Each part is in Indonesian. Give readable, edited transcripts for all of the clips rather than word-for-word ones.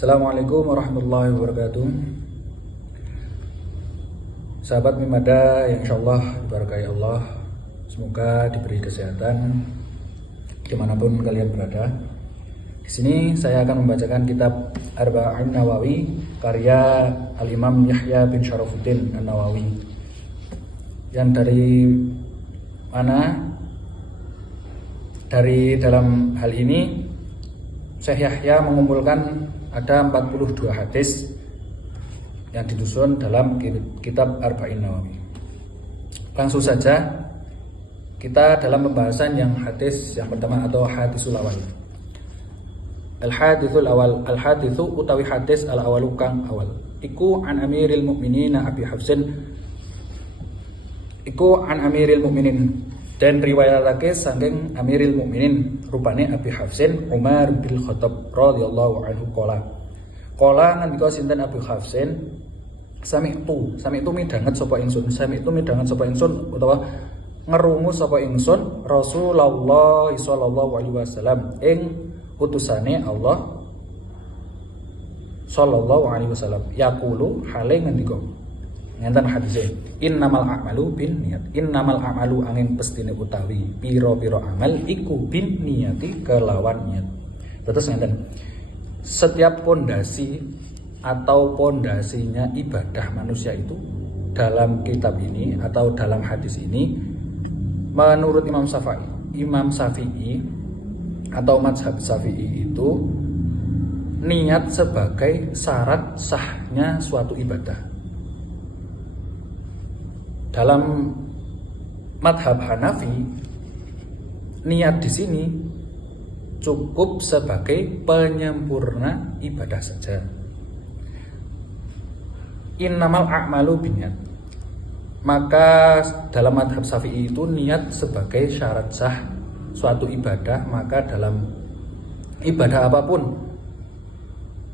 Assalamualaikum warahmatullahi wabarakatuh. Sahabat Mimada yang insyaallah diberkahi Allah, semoga diberi kesehatan dimanapun kalian berada. Di sini saya akan membacakan kitab Arba'in Nawawi karya Al-Imam Yahya bin Syarafuddin An-Nawawi. Yang dari mana? Dari dalam hal ini Syekh Yahya mengumpulkan ada 42 hadis yang disusun dalam kitab Arba'in Nawawi. Langsung saja kita dalam pembahasan yang hadis yang pertama atau hadisul awal. Al-hadithul awal, al-hadithu utawi hadis al-awalu kang awal. Iku an Amiril Mukminin Abi Hafsin. Iku an Amiril Mukminin dan riwayatake saking Amiril Mukminin rupane Abi Hafsin Umar bin Khattab radhiyallahu anhu qala ngendika sinten Abi Hafsin sami'tu midanget sapa ingsun utawa ngerungu sapa ingsun Rasulullah sallallahu alaihi wasallam ing utusane Allah sallallahu alaihi wasallam yaqulu hale ngendika ngenten hadise innamal a'malu bin niat angin pestine utawi pira-pira amal iku bin niati kelawan niat. Terus ngenten setiap pondasi atau pondasinya ibadah manusia itu dalam kitab ini atau dalam hadis ini menurut Imam Syafi'i atau mazhab Syafi'i itu niat sebagai syarat sahnya suatu ibadah. Dalam madhab Hanafi, niat di sini cukup sebagai penyempurna ibadah saja. Innamal a'malu binniyat. Maka dalam madhab Syafi'i itu niat sebagai syarat sah suatu ibadah. Maka dalam ibadah apapun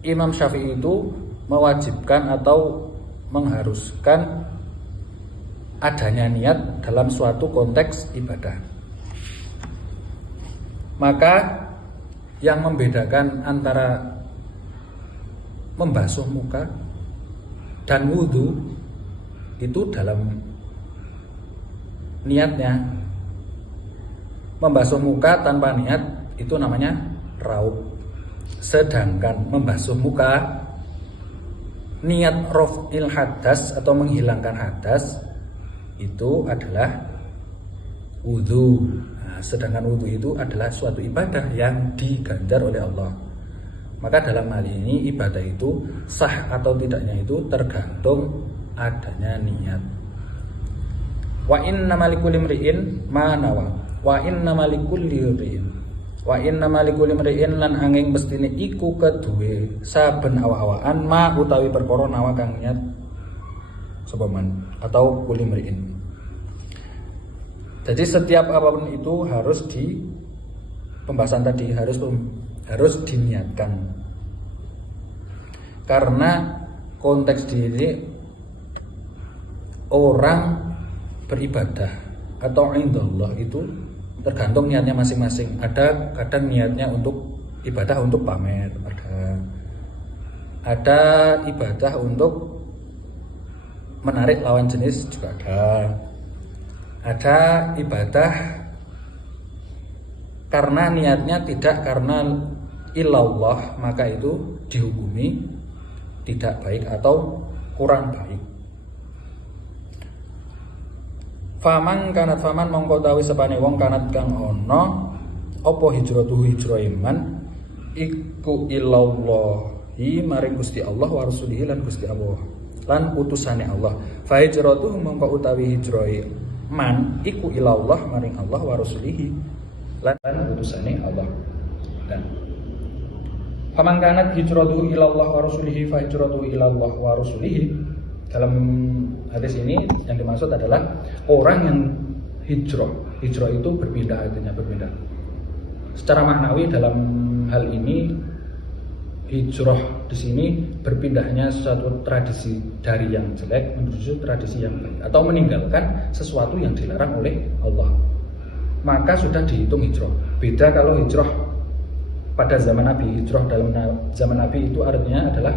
Imam Syafi'i itu mewajibkan atau mengharuskan adanya niat dalam suatu konteks ibadah. Maka yang membedakan antara membasuh muka dan wudhu itu dalam niatnya. Membasuh muka tanpa niat itu namanya raub. Sedangkan membasuh muka niat raf'il hadas atau menghilangkan hadas itu adalah wudhu. Nah, sedangkan wudhu itu adalah suatu ibadah yang diganjar oleh Allah. Maka dalam hal ini ibadah itu sah atau tidaknya itu tergantung adanya niat. Wa innamal likulli imri'in ma nawa. Wa innamal likulli imri'in lan angin mestine iku keduwe saben awa-awaan ma utawi perkara nawa kang niat sopaman atau kulimriin. Jadi setiap apapun itu harus di pembahasan tadi harus diniatkan. Karena konteks diri orang beribadah atau indallah itu tergantung niatnya masing-masing. Ada kadang niatnya untuk ibadah untuk pamer, ada ibadah untuk menarik lawan jenis juga ada ibadah karena niatnya tidak karena ilallah, maka itu dihukumi tidak baik atau kurang baik. Faman mongko tawi sepane wong kanat kang ono apa hijratuhu hijrah iman iku ilallahi maring Gusti Allah wa rasulihi lan Gusti Allah lan utusane Allah. Fa hijratuhu mongko utawi hijrahe man iku ilallah maring Allah wa rasulihi lan utusane Allah. Dan faman kanat hijratuhu ilallah wa rasulihi fa hijratuhu ilallah wa rasulihi. Dalam hadis ini yang dimaksud adalah orang yang hijrah itu berpindah, artinya berpindah. Secara maknawi dalam hal ini hijrah di sini berpindahnya suatu tradisi dari yang jelek menuju tradisi yang baik atau meninggalkan sesuatu yang dilarang oleh Allah. Maka sudah dihitung hijrah. Beda kalau hijrah pada zaman Nabi. Hijrah dalam zaman Nabi itu artinya adalah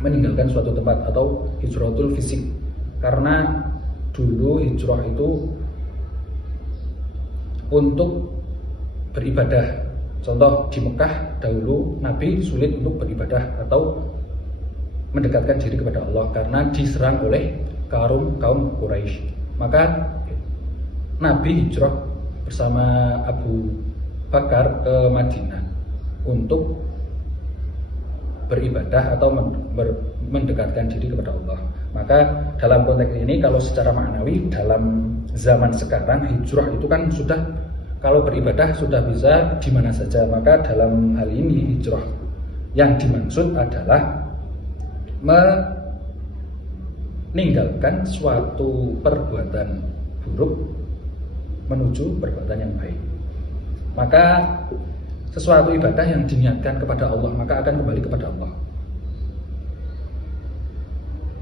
meninggalkan suatu tempat atau hijratul fisik. Karena dulu hijrah itu untuk beribadah. Contoh di Mekah dahulu Nabi sulit untuk beribadah atau mendekatkan diri kepada Allah karena diserang oleh kaum Quraisy. Maka Nabi hijrah bersama Abu Bakar ke Madinah untuk beribadah atau mendekatkan diri kepada Allah. Maka dalam konteks ini kalau secara maknawi dalam zaman sekarang hijrah itu kan sudah, kalau beribadah sudah bisa di mana saja. Maka dalam hal ini hijrah yang dimaksud adalah meninggalkan suatu perbuatan buruk menuju perbuatan yang baik. Maka sesuatu ibadah yang diniatkan kepada Allah maka akan kembali kepada Allah.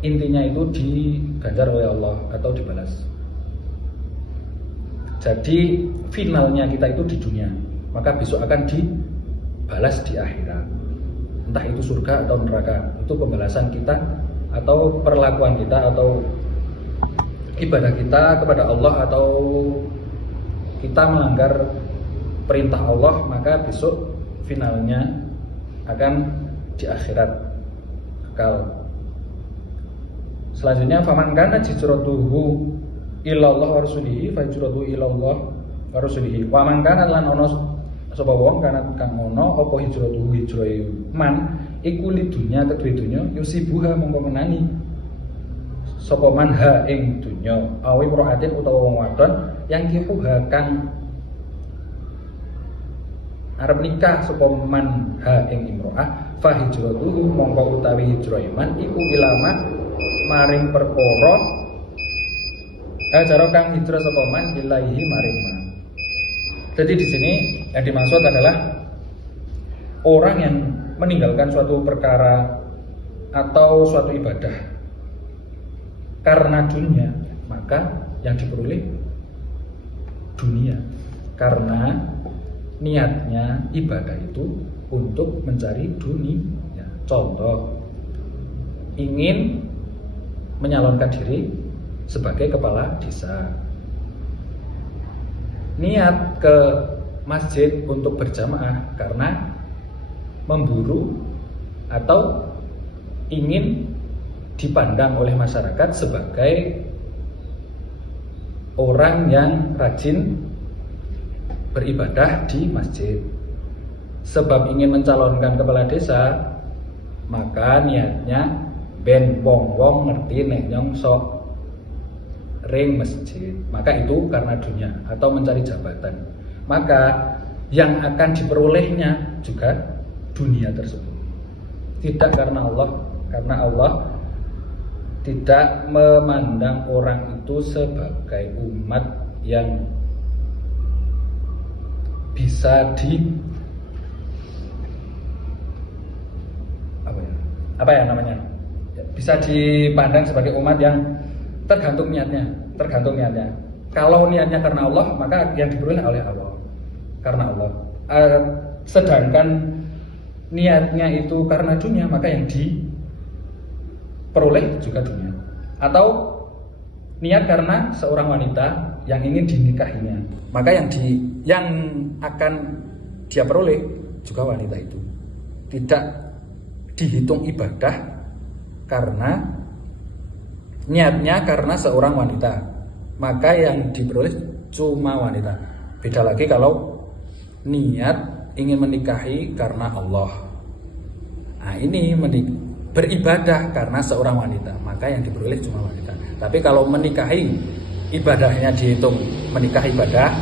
Intinya itu diganjar oleh Allah atau dibalas. Jadi finalnya kita itu di dunia, maka besok akan dibalas di akhirat. Entah itu surga atau neraka, itu pembalasan kita atau perlakuan kita atau ibadah kita kepada Allah, atau kita melanggar perintah Allah, maka besok finalnya akan di akhirat kekal. Selanjutnya faman kana hijratuhu ilallah wa rasulihi fa hijratuhu ilallah wa rasulihi. Wa man kana lan ono sapa wong kana kang ono apa hijratuhu hijrahe man iku lidunya kedue dunya yusibuha mongko menani sapa man ha ing dunya awi mraatin utawa wong wadon yang kifuha kang arep nikah sapa man ha ing imro'ah fa hijratuhu mongko utawi hijrah iman iku ilama maring perkara cara kang hijrah sapa man ilahi maring man. Jadi di sini yang dimaksud adalah orang yang meninggalkan suatu perkara atau suatu ibadah karena dunia, maka yang diperoleh dunia, karena niatnya ibadah itu untuk mencari dunia. Contoh, ingin menyalonkan diri sebagai kepala desa, niat ke masjid untuk berjamaah karena memburu atau ingin dipandang oleh masyarakat sebagai orang yang rajin beribadah di masjid. Sebab ingin mencalonkan kepala desa, maka niatnya ben wong-wong ngerti nek nyongso ring masjid, maka itu karena dunia atau mencari jabatan. Maka yang akan diperolehnya juga dunia tersebut, tidak karena Allah, karena Allah tidak memandang orang itu sebagai umat yang bisa bisa dipandang sebagai umat yang tergantung niatnya. Kalau niatnya karena Allah, maka yang diperoleh oleh Allah, karena Allah. Sedangkan niatnya itu karena dunia, maka yang diperoleh juga dunia. Atau niat karena seorang wanita yang ingin dinikahinya, maka yang akan dia peroleh juga wanita itu. Tidak dihitung ibadah karena niatnya karena seorang wanita, maka yang diperoleh cuma wanita. Beda lagi kalau niat ingin menikahi karena Allah. Nah, ini beribadah karena seorang wanita, maka yang diperoleh cuma wanita. Tapi kalau menikahi ibadahnya dihitung menikah ibadah,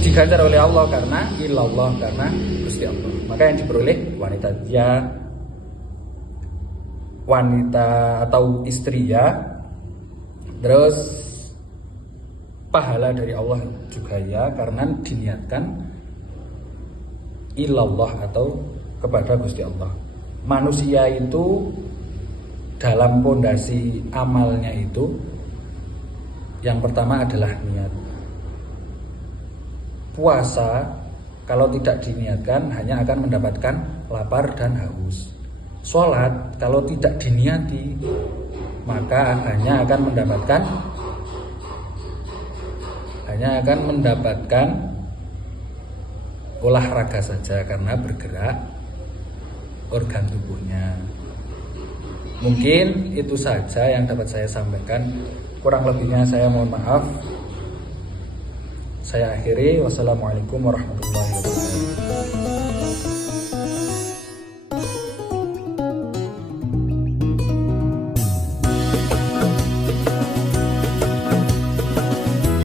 diganjar oleh Allah karena ilallah, karena Gusti Allah, maka yang diperoleh wanita, ya wanita atau istri ya. Terus pahala dari Allah juga ya, karena diniatkan ilallah atau kepada Gusti Allah. Manusia itu dalam pondasi amalnya itu yang pertama adalah niat. Puasa kalau tidak diniatkan hanya akan mendapatkan lapar dan haus. Sholat kalau tidak diniati maka hanya akan mendapatkan olahraga saja karena bergerak organ tubuhnya. Mungkin itu saja yang dapat saya sampaikan. Kurang lebihnya saya mohon maaf. Saya akhiri. Wassalamualaikum warahmatullahi wabarakatuh.